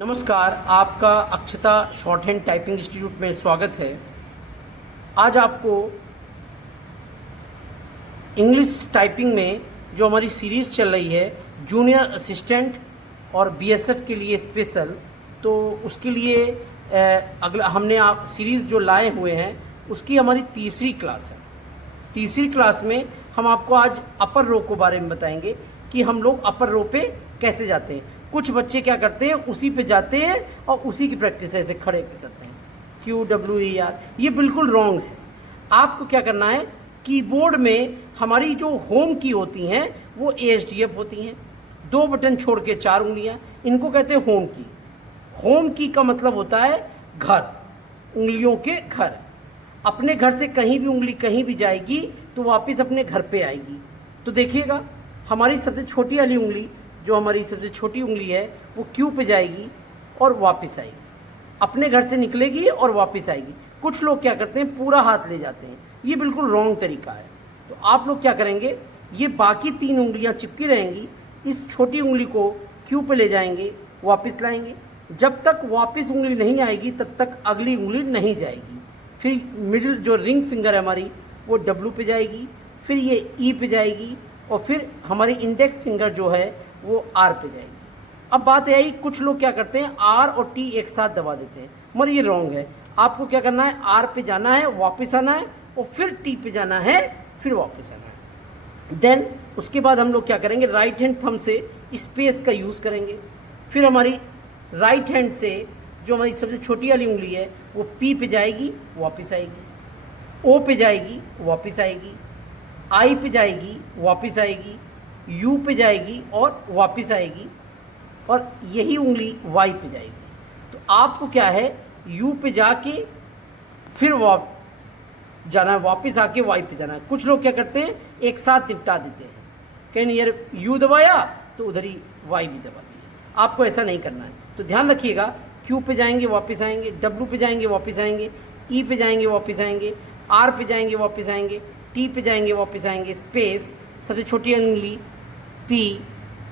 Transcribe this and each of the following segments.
नमस्कार, आपका अक्षता short hand typing institute में स्वागत है। आज आपको इंग्लिश टाइपिंग में जो हमारी सीरीज़ चल रही है जूनियर असिस्टेंट और बीएसएफ के लिए स्पेशल, तो उसके लिए अगला हमने आप सीरीज़ जो लाए हुए हैं उसकी हमारी तीसरी क्लास है। तीसरी क्लास में हम आपको आज अपर रो के बारे में बताएंगे कि हम लोग अपर रो पे कैसे जाते हैं। कुछ बच्चे क्या करते हैं, उसी पे जाते हैं और उसी की प्रैक्टिस ऐसे खड़े करते हैं QWER। ये बिल्कुल रॉन्ग है। आपको क्या करना है, कीबोर्ड में हमारी जो होम की होती हैं वो ASDF होती हैं, 2 बटन छोड़ के 4 उंगलियां, इनको कहते हैं होम की। होम की का मतलब होता है घर, उंगलियों के घर। अपने घर से कहीं भी उंगली कहीं भी जाएगी तो वापस अपने घर पे आएगी। तो देखिएगा, हमारी सबसे छोटी वाली उंगली, जो हमारी सबसे छोटी उंगली है, वो Q पे जाएगी और वापस आएगी, अपने घर से निकलेगी और वापस आएगी। कुछ लोग क्या करते हैं, पूरा हाथ ले जाते हैं, ये बिल्कुल रॉन्ग तरीका है। तो आप लोग क्या करेंगे, ये बाकी 3 उंगलियां चिपकी रहेंगी, इस छोटी उंगली को Q पे ले जाएंगे, वापस लाएंगे। जब तक वापस उंगली नहीं आएगी तब तक अगली उंगली नहीं जाएगी। फिर मिडिल जो रिंग फिंगर है हमारी, वो W पे जाएगी, फिर ये E पे जाएगी, और फिर हमारी इंडेक्स फिंगर जो है वो R पे जाएगी। अब बात यह आई, कुछ लोग क्या करते हैं, R और T एक साथ दबा देते हैं, मगर ये रॉन्ग है। आपको क्या करना है, R पे जाना है, वापस आना है, और फिर T पे जाना है, फिर वापस आना है। देन उसके बाद हम लोग क्या करेंगे, राइट हैंड थंब से स्पेस का यूज़ करेंगे। फिर हमारी राइट हैंड से जो हमारी सबसे छोटी वाली उंगली है वो P पे जाएगी, वापस आएगी, O पे जाएगी, वापस आएगी, I पे जाएगी, वापस आएगी, U पे जाएगी और वापस आएगी, और यही उंगली Y पे जाएगी। तो आपको क्या है, U पे जाके फिर जाना है, वापस आके Y पे जाना है। कुछ लोग क्या करते हैं, एक साथ निपटा देते हैं, कहीं यार U दबाया तो उधर ही Y भी दबा दिया। आपको ऐसा नहीं करना है। तो ध्यान रखिएगा, Q पे जाएंगे, वापस आएंगे, W पे जाएंगे, वापस आएंगे, E पे जाएंगे, वापस आएंगे, R पे जाएंगे, वापस आएंगे, T पे जाएंगे, वापस आएंगे, स्पेस सबसे छोटी उंगली P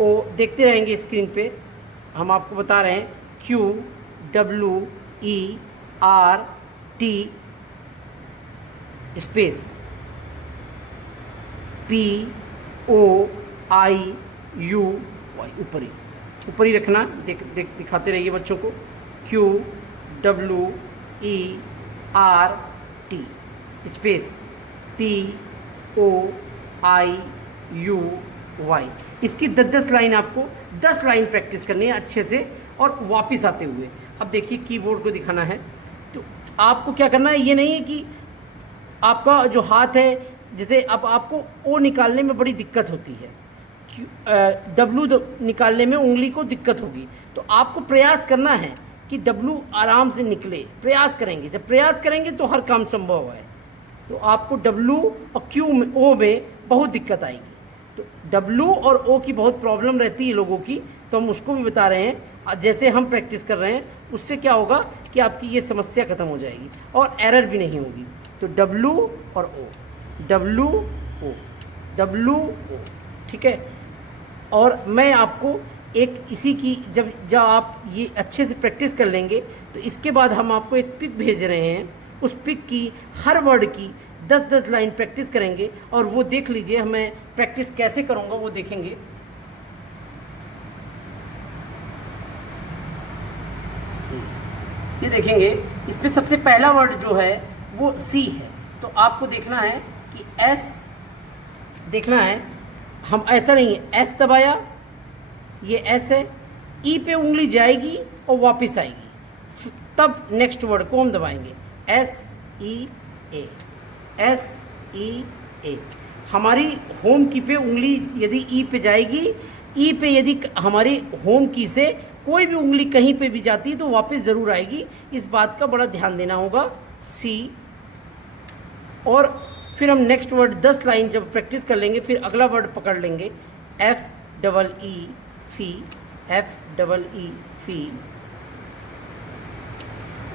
O, देखते रहेंगे स्क्रीन पे, हम आपको बता रहे हैं QWER स्पेस POIUY, ऊपर ही रखना, दिखाते रहिए बच्चों को। QWER space POIUY। इसकी 10 लाइन, आपको 10 लाइन प्रैक्टिस करनी है अच्छे से और वापस आते हुए। अब देखिए, कीबोर्ड को दिखाना है, तो आपको क्या करना है, ये नहीं है कि आपका जो हाथ है, जैसे अब आपको O निकालने में बड़ी दिक्कत होती है, W निकालने में उंगली को दिक्कत होगी, तो आपको प्रयास करना है कि W आराम से निकले। प्रयास करेंगे, जब प्रयास करेंगे तो हर काम संभव है। तो आपको W और O में बहुत दिक्कत आएगी। तो W और O की बहुत प्रॉब्लम रहती है लोगों की, तो हम उसको भी बता रहे हैं। जैसे हम प्रैक्टिस कर रहे हैं, उससे क्या होगा कि आपकी ये समस्या ख़त्म हो जाएगी और एरर भी नहीं होगी। तो W और O, W O, W O, ठीक है। और मैं आपको एक इसी की जब आप ये अच्छे से प्रैक्टिस कर लेंगे, तो इसके बाद हम आपको एक पिक भेज रहे हैं। उस पिक की हर वर्ड की 10 लाइन प्रैक्टिस करेंगे, और वो देख लीजिए, मैं प्रैक्टिस कैसे करूँगा वो देखेंगे। ये देखेंगे, इस पे सबसे पहला वर्ड जो है वो C है। तो आपको देखना है कि S देखना है, हम ऐसा नहीं है, S दबाया, ये S है, E पे उंगली जाएगी और वापस आएगी, तब नेक्स्ट वर्ड को हम दबाएंगे, SEA, SEA। हमारी होम की पे उंगली यदि E पे जाएगी, E पे यदि हमारी होम की से कोई भी उंगली कहीं पे भी जाती है तो वापस ज़रूर आएगी। इस बात का बड़ा ध्यान देना होगा। C, और फिर हम नेक्स्ट वर्ड 10 लाइन जब प्रैक्टिस कर लेंगे, फिर अगला वर्ड पकड़ लेंगे, FEE फी, FEE फी।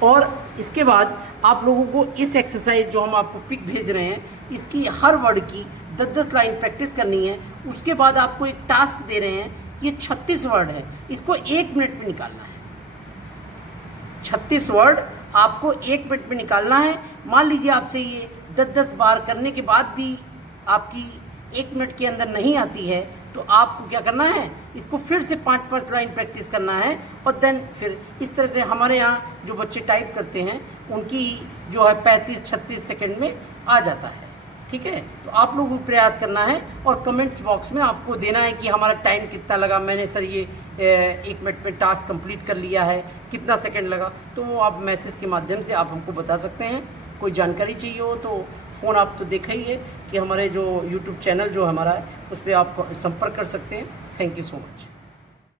और इसके बाद आप लोगों को इस एक्सरसाइज जो हम आपको पिक भेज रहे हैं, इसकी हर वर्ड की 10 लाइन प्रैक्टिस करनी है। उसके बाद आपको एक टास्क दे रहे हैं, ये 36 वर्ड है, इसको 1 मिनट में निकालना है। 36 वर्ड आपको 1 मिनट में निकालना है। मान लीजिए आपसे ये 10-10 बार करने के बाद भी आपकी 1 मिनट के अंदर नहीं आती है, तो आपको क्या करना है, इसको फिर से 5-5 लाइन प्रैक्टिस करना है और देन फिर इस तरह से हमारे यहाँ जो बच्चे टाइप करते हैं उनकी जो है 35-36 सेकंड में आ जाता है। ठीक है, तो आप लोगों को प्रयास करना है और कमेंट्स बॉक्स में आपको देना है कि हमारा टाइम कितना लगा, मैंने सर ये 1 मिनट में टास्क कंप्लीट कर लिया है, कितना सेकंड लगा। तो आप मैसेज के माध्यम से आप हमको बता सकते हैं। कोई जानकारी चाहिए हो तो फ़ोन आप तो देखा ही है कि हमारे जो यूट्यूब चैनल जो हमारा है उस पर आप संपर्क कर सकते हैं। Thank you so much.